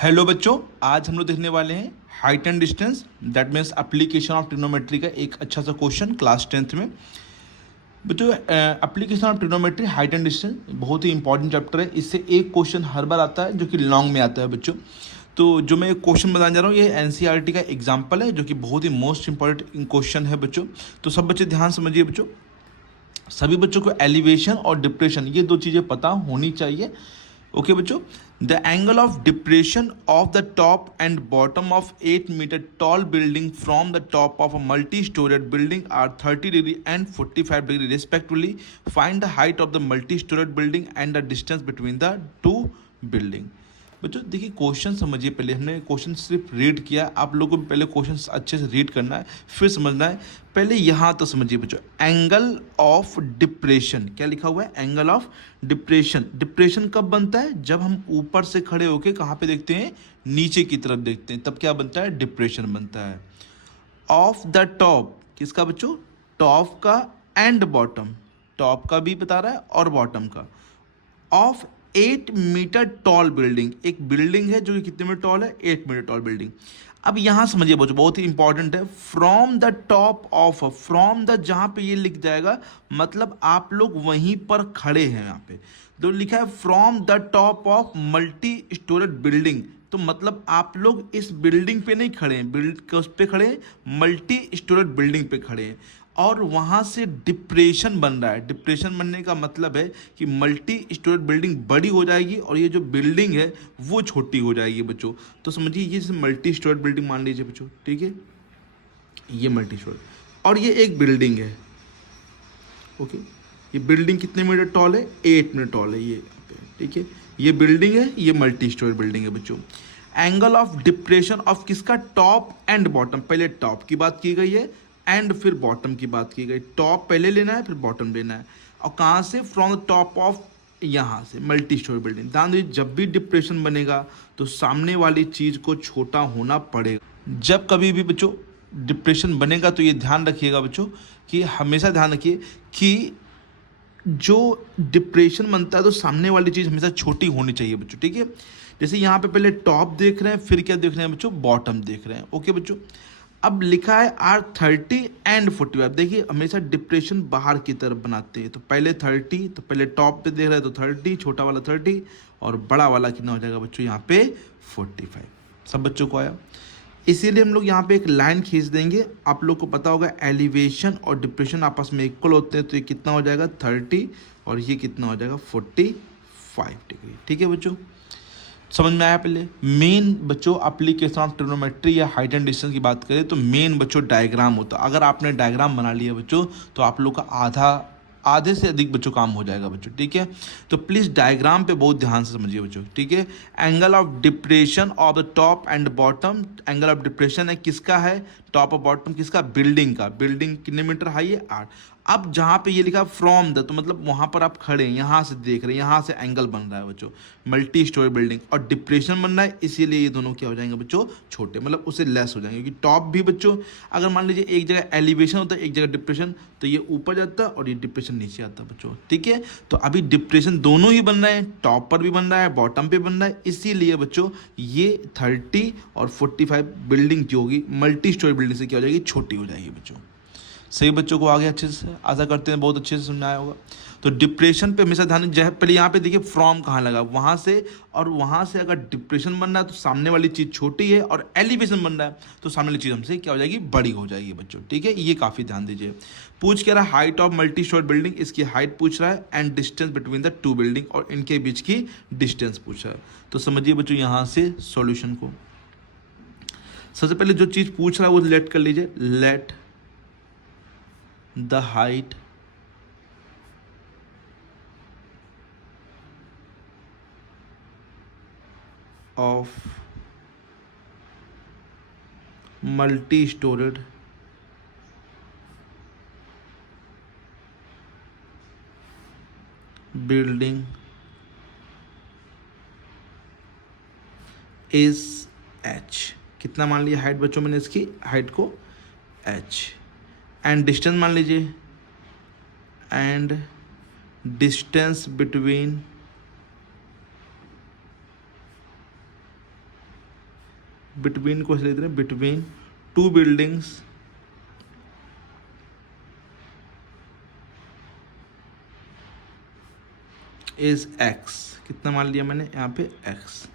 Hello बच्चों, आज हम लोग देखने वाले हैं height and distance, that means application of trigonometry का एक अच्छा सा क्वेश्चन क्लास 10th में। बच्चों, application of trigonometry height and distance बहुत ही इंपॉर्टेंट चैप्टर है। इससे एक क्वेश्चन हर बार आता है जो कि लॉन्ग में आता है बच्चों। तो जो मैं क्वेश्चन बताने जा रहा हूँ ये एनसीईआरटी का एग्जाम्पल है जो कि बहुत ही मोस्ट इंपॉर्टेंट क्वेश्चन है बच्चों। तो सब बच्चे ध्यान समझिए बच्चों। सभी बच्चों को एलिवेशन और डिप्रेशन ये दो चीज़ें पता होनी चाहिए। ओके बच्चों, the angle of depression of the top and bottom of 8 metre tall building from the top of a multi storeyed building are 30 degree and 45 degree respectively. Find the height of the multi storeyed building and the distance between the two building. बच्चों देखिए, question समझिए। पहले हमने question सिर्फ read किया, आप लोगों को पहले क्वेश्चन अच्छे से रीड करना है फिर समझना है। पहले यहाँ तो समझिए बच्चों, एंगल ऑफ डिप्रेशन क्या लिखा हुआ है? Angle of depression. डिप्रेशन कब बनता है? जब हम ऊपर से खड़े होके कहाँ पे देखते हैं? नीचे की तरफ देखते हैं, तब क्या बनता है? डिप्रेशन बनता है। ऑफ द टॉप किसका बच्चों? टॉप का एंड बॉटम। टॉप का भी बता रहा है और बॉटम का। ऑफ 8 मीटर टॉल बिल्डिंग, एक बिल्डिंग है जो कि कितने मीटर टॉल है? 8 मीटर टॉल बिल्डिंग। अब यहां समझिए बच्चों, बहुत ही इंपॉर्टेंट है। From the top of, from the जहां पे ये लिख जाएगा मतलब आप लोग वहीं पर खड़े हैं। यहाँ पे तो लिखा है from the top of multi storeyed building, तो मतलब आप लोग इस बिल्डिंग पे नहीं खड़े हैं, बिल्ड उस पे खड़े हैं, मल्टी स्टोरेड बिल्डिंग पे खड़े हैं। और वहाँ से डिप्रेशन बन रहा है। डिप्रेशन बनने का मतलब है कि मल्टी स्टोरेड बिल्डिंग बड़ी हो जाएगी और ये जो बिल्डिंग है वो छोटी हो जाएगी बच्चों। तो समझिए ये जैसे मल्टी स्टोरेड बिल्डिंग मान लीजिए बच्चों, ठीक है, ये मल्टी स्टोरेड और ये एक बिल्डिंग है। ओके, ये बिल्डिंग कितने मीटर टॉल है? 8 मीटर टॉल है ये, ठीक है। ये बिल्डिंग है, ये मल्टी स्टोरेड बिल्डिंग है बच्चों। एंगल ऑफ डिप्रेशन ऑफ किसका? Top and bottom. पहले टॉप की बात की गई है एंड फिर बॉटम की बात की गई। टॉप पहले लेना है फिर बॉटम लेना है। और कहाँ से? फ्रॉम द टॉप ऑफ, यहाँ से मल्टी स्टोरी बिल्डिंग। ध्यान दीजिए, जब भी डिप्रेशन बनेगा तो सामने वाली चीज़ को छोटा होना पड़ेगा। जब कभी भी बच्चों डिप्रेशन बनेगा तो ये ध्यान रखिएगा बच्चों कि हमेशा ध्यान रखिए कि जो डिप्रेशन बनता है तो सामने वाली चीज़ हमेशा छोटी होनी चाहिए बच्चों, ठीक है। जैसे यहाँ पे पहले टॉप देख रहे हैं, फिर क्या देख रहे हैं बच्चों? बॉटम देख रहे हैं। ओके बच्चों, अब लिखा है R30 एंड 45। देखिए हमेशा डिप्रेशन बाहर की तरफ बनाते हैं, तो पहले 30, तो पहले टॉप पे देख रहे हैं तो 30, छोटा वाला 30 और बड़ा वाला कितना हो जाएगा बच्चों? यहाँ पे 45। सब बच्चों को आया? इसीलिए हम लोग यहाँ पे एक लाइन खींच देंगे। आप लोग को पता होगा एलिवेशन और डिप्रेशन आपस में इक्वल होते हैं, तो ये कितना हो जाएगा? 30 और ये कितना हो जाएगा? 45 डिग्री। ठीक है बच्चों, समझ में आया? पहले मेन बच्चों एप्लीकेशन ऑफ ट्रिग्नोमेट्री या हाइट एंड डिस्टेंस की बात करें तो मेन बच्चों डायग्राम होता है। अगर आपने डायग्राम बना लिया बच्चों तो आप लोग का आधे से अधिक बच्चों काम हो जाएगा बच्चों, ठीक है। तो प्लीज़ डायग्राम पे बहुत ध्यान से समझिए बच्चों, ठीक है। Angle of depression of the top and bottom. Angle of depression है किसका? है टॉप और बॉटम किसका? बिल्डिंग का। बिल्डिंग कितने मीटर हाई है? 8। अब जहाँ पे ये लिखा फ्रॉम द, तो मतलब वहाँ पर आप खड़े हैं, यहाँ से देख रहे हैं, यहाँ से एंगल बन रहा है बच्चों, मल्टी स्टोरी बिल्डिंग और डिप्रेशन बन रहा है, इसीलिए ये दोनों क्या हो जाएंगे बच्चों? छोटे, मतलब उससे लेस हो जाएंगे। क्योंकि टॉप भी बच्चों अगर मान लीजिए एक जगह एलिवेशन होता है एक जगह डिप्रेशन, तो ये ऊपर जाता है और ये डिप्रेशन नीचे आता है बच्चों, ठीक है। तो अभी डिप्रेशन दोनों ही बन रहा है, टॉप पर भी बन रहा है बॉटम पे बन रहा है, इसीलिए बच्चों ये 30 और 45 बिल्डिंग जो होगी मल्टी स्टोरी बिल्डिंग से क्या हो जाएगी? छोटी हो जाएगी बच्चों। सही बच्चों को आगे अच्छे से आशा करते हैं बहुत अच्छे से समझाया होगा। तो डिप्रेशन पे हमेशा ध्यान पहले यहाँ पे देखिए फ्रॉम कहाँ लगा? वहाँ से। और वहाँ से अगर डिप्रेशन बन रहा है तो सामने वाली चीज़ छोटी है और एलिवेशन बन रहा है तो सामने वाली चीज़ हमसे क्या हो जाएगी? बड़ी हो जाएगी बच्चों, ठीक है। ये काफ़ी ध्यान दीजिए। पूछ क्या रहा है? Height of multi storey building, इसकी हाइट पूछ रहा है and distance between the two building, और इनके बीच की डिस्टेंस पूछ रहा है। तो समझिए बच्चों यहाँ से सॉल्यूशन को। सबसे पहले जो चीज़ पूछ रहा है वो लेट कर लीजिए। Let the height of multi-storied building is h। कितना मान लिया हाइट बच्चों? मैंने इसकी हाइट को h एंड डिस्टेंस मान लीजिए, एंड डिस्टेंस बिटवीन बिटवीन को लिख रहे हैं, between two buildings is x. कितना मान लिया मैंने यहाँ पे एक्स।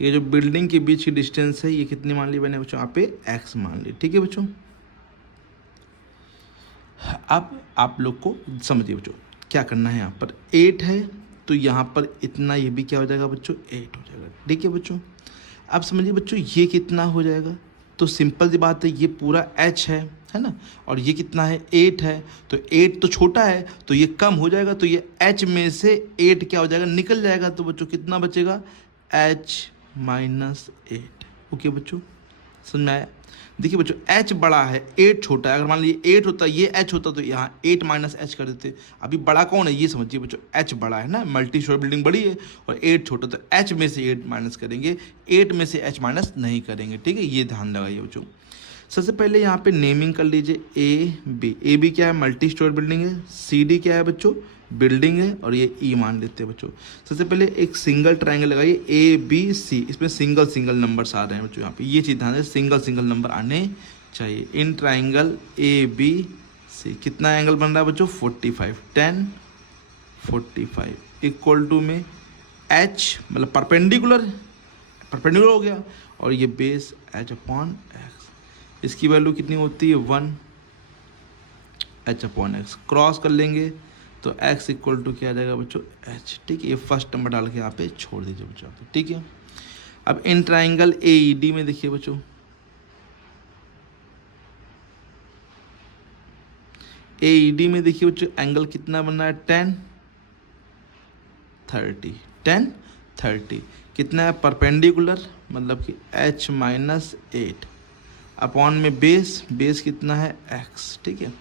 ये जो बिल्डिंग के बीच की डिस्टेंस है ये कितनी मान ली मैंने बच्चों, यहाँ पे एक्स मान ली। ठीक है बच्चों, अब आप लोग को समझिए बच्चों क्या करना है। यहाँ पर 8 है तो यहाँ पर इतना ये भी क्या हो जाएगा बच्चों, 8 हो जाएगा। ठीक है बच्चों, अब समझिए बच्चों ये कितना हो जाएगा, तो सिंपल सी बात है, ये पूरा h है ना, और ये कितना है 8 है, तो 8 तो छोटा है तो ये कम हो जाएगा, तो ये h में से 8 क्या हो जाएगा, निकल जाएगा। तो बच्चों कितना बचेगा, h-8। ओके बच्चों, समझ में आया। देखिए बच्चों h बड़ा है, 8 छोटा है। अगर मान लीजिए 8 होता, ये h होता, तो यहाँ 8 माइनस h कर देते। अभी बड़ा कौन है ये समझिए बच्चों, h बड़ा है ना, मल्टी स्टोरी बिल्डिंग बड़ी है और 8 छोटा, तो h में से 8 माइनस करेंगे, 8 में से h माइनस नहीं करेंगे। ठीक है, ये ध्यान लगाइए बच्चों। सबसे पहले यहाँ पे नेमिंग कर लीजिए ए बी क्या है, मल्टी स्टोर बिल्डिंग है। सी डी क्या है बच्चों, बिल्डिंग है, और ये ई मान लेते हैं बच्चों। सबसे पहले एक सिंगल ट्रायंगल लगाइए ए बी सी, इसमें सिंगल सिंगल नंबर्स आ रहे हैं बच्चों। यहाँ पे ये चीज़ ध्यान दें, सिंगल सिंगल नंबर आने चाहिए। In triangle A B C कितना एंगल बन रहा है बच्चों, 45, 10 45 इक्वल टू में एच मतलब परपेंडिकुलर हो गया, और ये बेस एच अपॉन एक्स। इसकी वैल्यू कितनी होती है, 1 एच अपॉन एक्स। क्रॉस कर लेंगे तो x इक्वल टू क्या आ जाएगा बच्चों, h। ठीक है, ये फर्स्ट नंबर डाल के यहाँ पे छोड़ दीजिए बच्चों। ठीक है, अब इन ट्राइंगल AED में देखिए बच्चों, AED में देखिए बच्चों एंगल कितना बन रहा है, 10 30 कितना है, परपेंडिकुलर मतलब कि h माइनस 8 अपॉन में बेस कितना है x। ठीक है,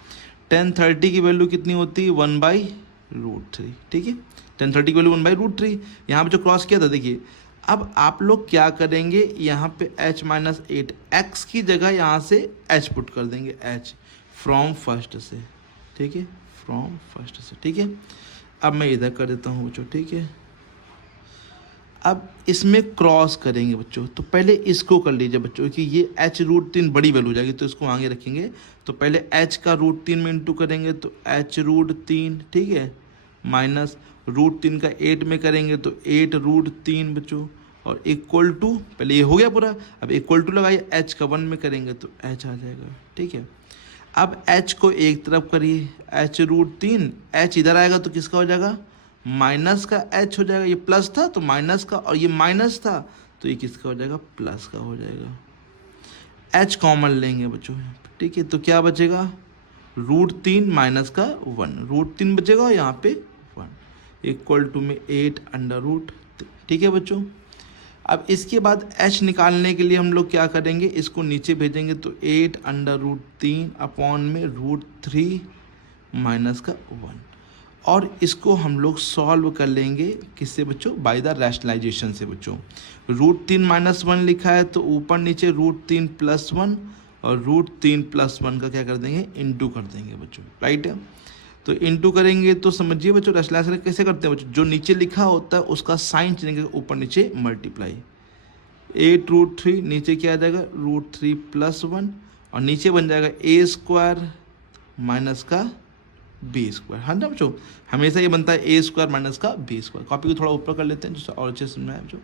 10 30 की वैल्यू कितनी होती है, 1/√3। ठीक है, 10 30 की वैल्यू 1/√3। यहाँ पे जो क्रॉस किया था देखिए, अब आप लोग क्या करेंगे, यहाँ पे h माइनस 8 x की जगह यहाँ से h पुट कर देंगे, h फ्रॉम फर्स्ट से। ठीक है, फ्रॉम फर्स्ट से। ठीक है, अब मैं इधर कर देता हूँ बच्चों। ठीक है, अब इसमें क्रॉस करेंगे बच्चों, तो पहले इसको कर लीजिए बच्चों कि ये h√3 बड़ी वैल्यू हो जाएगी, तो इसको आगे रखेंगे। तो पहले h का √3 में इंटू करेंगे तो h√3। ठीक है, माइनस √3 का 8 में करेंगे तो 8√3 बच्चों, और इक्वल टू, पहले ये हो गया पूरा, अब इक्वल टू लगाइए, h का 1 में करेंगे तो h आ जाएगा। ठीक है, अब h को एक तरफ करिए, h√3, h इधर आएगा तो किसका हो जाएगा, माइनस का h हो जाएगा। ये प्लस था तो माइनस का, और ये माइनस था तो ये किसका हो जाएगा, प्लस का हो जाएगा। h कॉमन लेंगे बच्चों। ठीक है, तो क्या बचेगा, √3 माइनस का 1, √3 बचेगा और यहाँ पे 1 इक्वल टू में 8/√3। ठीक है बच्चों, अब इसके बाद h निकालने के लिए हम लोग क्या करेंगे, इसको नीचे भेजेंगे तो 8/√3 अपॉन में √3 माइनस का 1, और इसको हम लोग सॉल्व कर लेंगे किससे बच्चों, बाय द रैशनलाइजेशन से बच्चों। √3 माइनस 1 लिखा है तो ऊपर नीचे √3 प्लस 1, और √3 प्लस 1 का क्या कर देंगे, इंटू कर देंगे बच्चों। राइट है, तो इंटू करेंगे तो समझिए बच्चों रैशनलाइजेशन कैसे करते हैं बच्चों, जो नीचे लिखा होता है उसका साइन चलेंगे, ऊपर नीचे मल्टीप्लाई। 8√3 नीचे क्या आ जाएगा, √3 प्लस 1, और नीचे बन जाएगा a² माइनस का b²। हाँ ना बच्चों, हमेशा ये बनता है a² माइनस का b²। कॉपी को थोड़ा ऊपर कर लेते हैं जो और अच्छे समझ में आए बच्चों।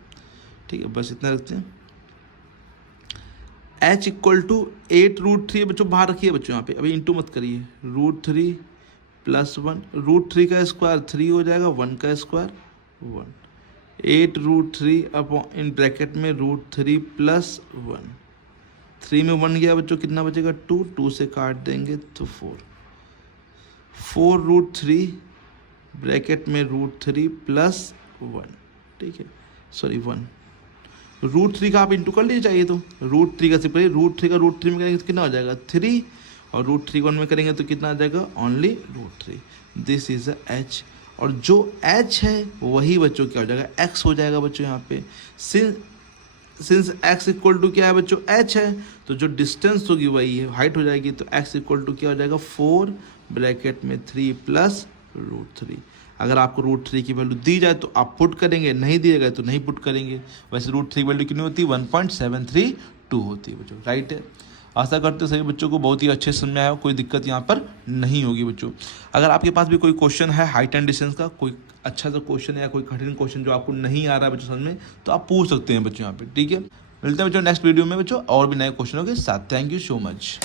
ठीक है, बस इतना रखते हैं। h इक्वल टू 8√3 बच्चों बाहर रखिए बच्चों, यहाँ पे अभी इंटू मत करिए, √3 प्लस 1, √3 का स्क्वायर 3 हो जाएगा, 1 का स्क्वायर 1, 8√3 अपॉन इन ब्रैकेट में √3 प्लस 1, 3 में 1 गया बच्चों, कितना बचेगा 2, 2 से काट देंगे तो 4√3 ब्रैकेट में √3 प्लस 1। ठीक है, सॉरी 1, √3 का आप इंटू कर लीजिए चाहिए तो, √3 का सिर्फ √3 का √3 में करेंगे तो कितना हो जाएगा 3, और √3 को 1 में करेंगे तो कितना आ जाएगा ओनली √3। दिस इज h, और जो h है वही बच्चों क्या हो जाएगा, x हो जाएगा बच्चों। यहाँ पे सिंस x इक्वल टू क्या है बच्चों, h है, तो जो डिस्टेंस होगी वही है, हाइट हो जाएगी, तो x इक्वल टू क्या हो जाएगा 4 ब्रैकेट में 3 प्लस √3। अगर आपको √3 की वैल्यू दी जाए तो आप पुट करेंगे, नहीं दिया गया तो नहीं पुट करेंगे। वैसे √3 की वैल्यू कितनी होती है, 1.732 2 होती है बच्चों, राइट है। आशा करते हैं सभी बच्चों को बहुत ही अच्छे समझ में आया, कोई दिक्कत यहाँ पर नहीं होगी बच्चों। अगर आपके पास भी कोई क्वेश्चन है हाइट एंड डिस्टेंस का, कोई अच्छा सा क्वेश्चन है या कोई कठिन क्वेश्चन जो आपको नहीं आ रहा है बच्चों समझ में, तो आप पूछ सकते हैं बच्चों यहाँ पे, ठीक है। मिलते हैं बच्चों नेक्स्ट वीडियो में बच्चों और भी नए क्वेश्चनों के साथ। Thank you so much.